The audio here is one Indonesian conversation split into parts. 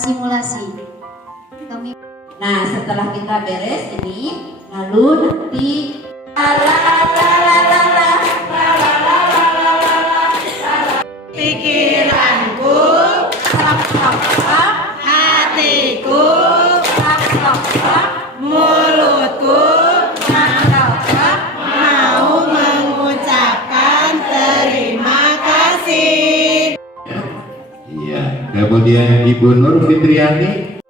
simulasi. Kami. Nah, setelah kita beres ini, lalu nanti pikiranku, hatiku, mulutku, mau mengucapkan terima kasih. Iya, kemudian Ibu Nur Fitriani.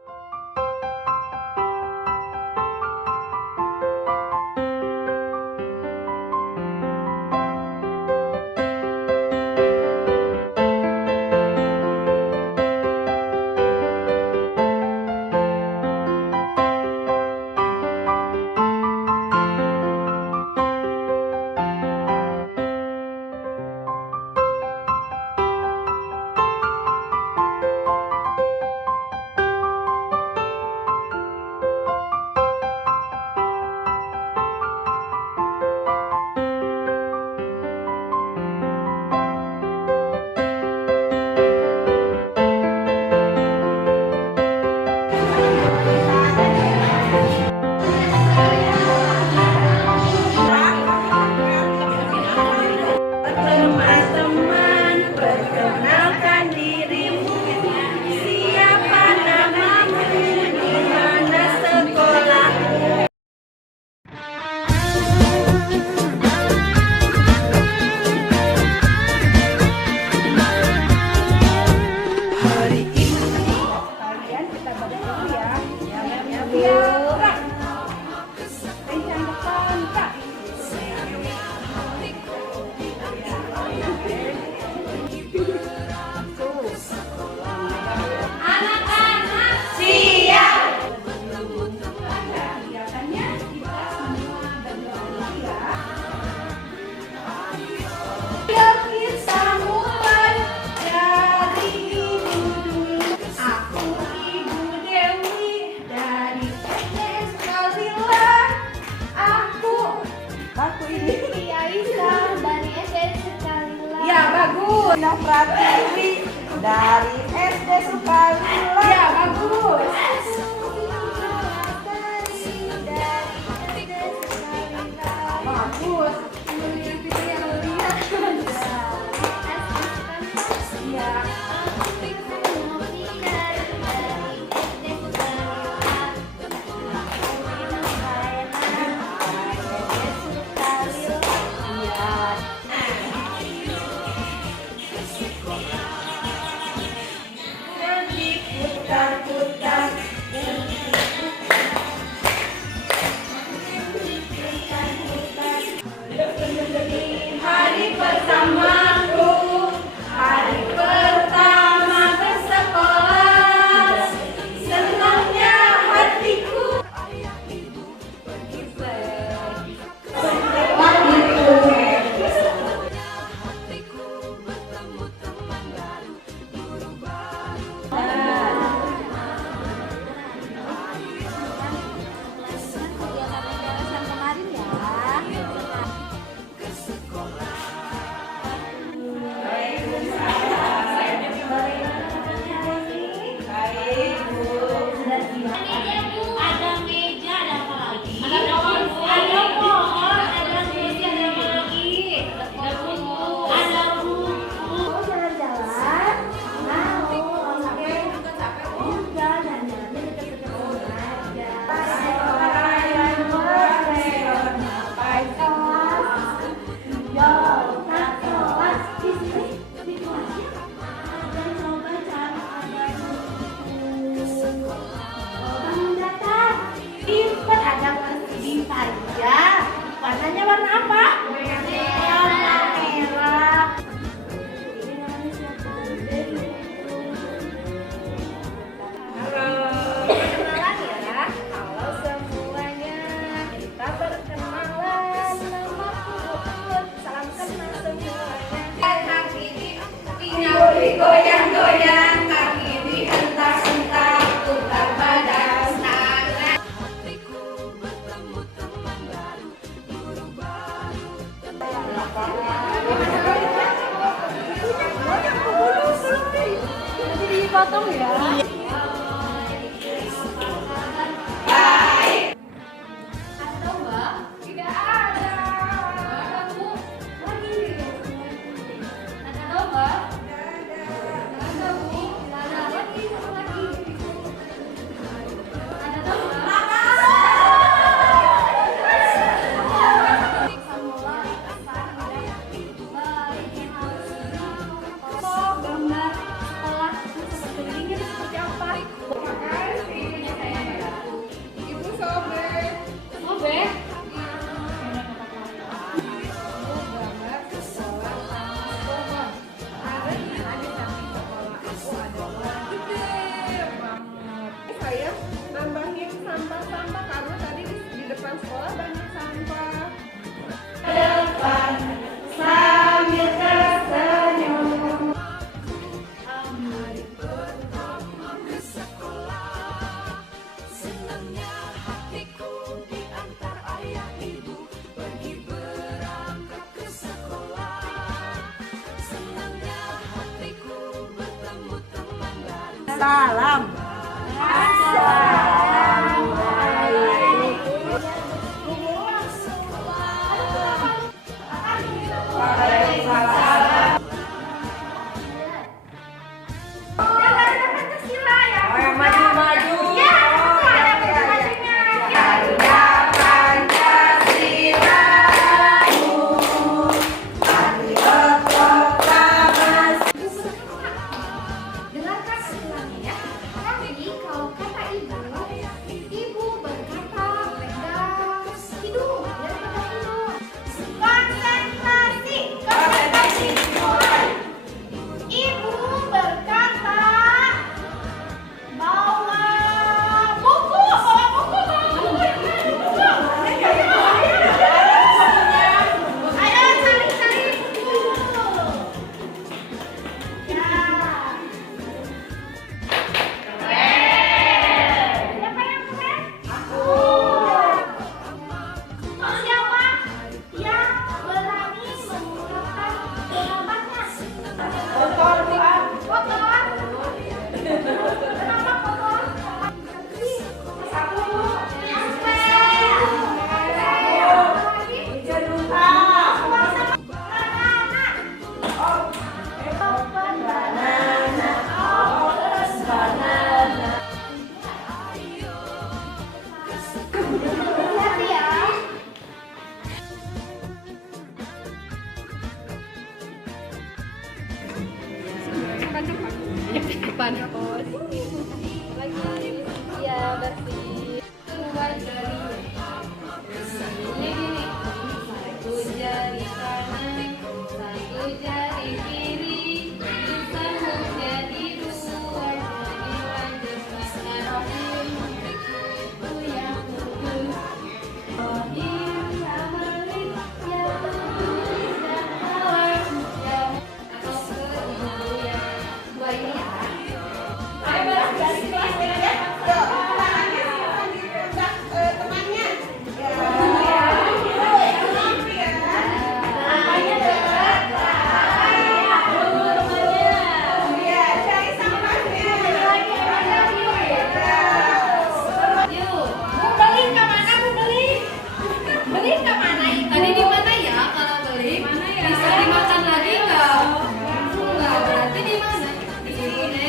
Indah Pratiwi dari SD Sukalila. Ya, bagus. Bagus. Warnanya warna apa? Warna merah. Perkenalan ya. Halo semuanya. Kita perkenalan. Namaku Puput. Salam kenal semuanya. Kaki digoyang-goyang, kaki dihentak-hentak, putar badan tangan. Potong ya. Salam. Dengarkan ulangannya ya. Nanti kalau kata ibu, ibu berkata pada hidung, ya pada hidung. Konsentrasi, konsentrasi mulai. Ibu berkata bawa buku, bawa buku, bawa buku. Ayo cari-cari buku. Ya. Siapa yang keren? Aku. Siapa yang berani mengungkapkan pendapatnya? Kotor, Tuhan. Kotor. Kenapa kotor? Sapu. Hati ya. Lagi, ya bersih. Dua jari. Ini gini. Satu jari kanan, satu jari kiri. Bisa menjadi dua. Bismillahirrahmanirrahim. Itu yang kudus. Rohim ya Malik ya Kudus ya Mawar ya atau ke ya. Dua ini ya. Ayo bareng dari kelas ya. Tangannya silakan dipegang temannya. Namanya dekat. Iya, cari sampahnya. Mau beli ke mana? Mau beli? Beli ke mana itu? Tadi di mana ya kalau beli? Bisa dimakan lagi nggak? Nggak, berarti di mana? Di sini.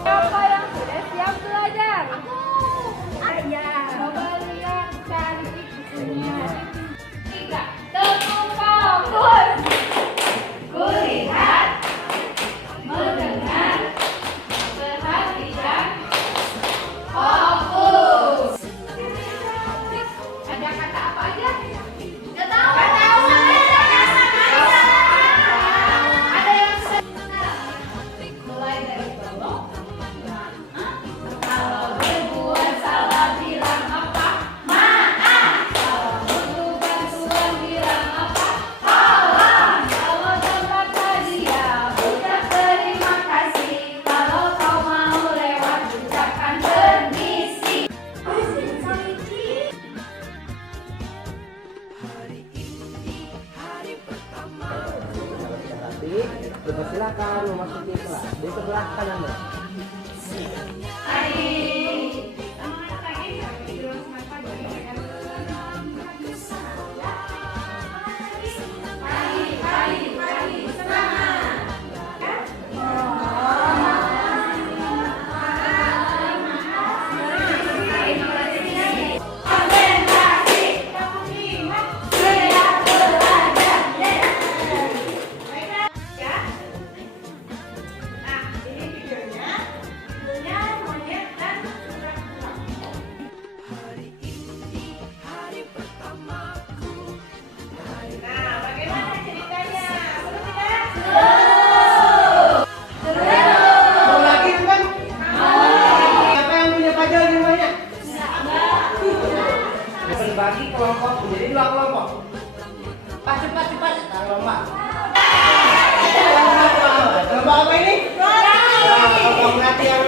Siapa yang sudah siap belajar? Aku. Ayah. Coba lihat cantik bukunya. 3. Teguh fokus. Kulihat, mendengar, perhatikan, fokus. Ada kata apa aja? Nggak tahu. Nggak tahu. Ada yang mulai dari bawah. Kalau berbuat salah bilang apa? Maaf. Kalau butuh bantuan bilang apa? Tolong. Kalau tempat hadiah ucap terima kasih. Kalau kau mau lewat ucapkan permisi. Silakan memasuki kelas di sebelah kanan, Mbak. Bagi kelompok menjadi 2 kelompok. Cepat. Nah, lomba. Lomba apa ini? Kelompok berarti yang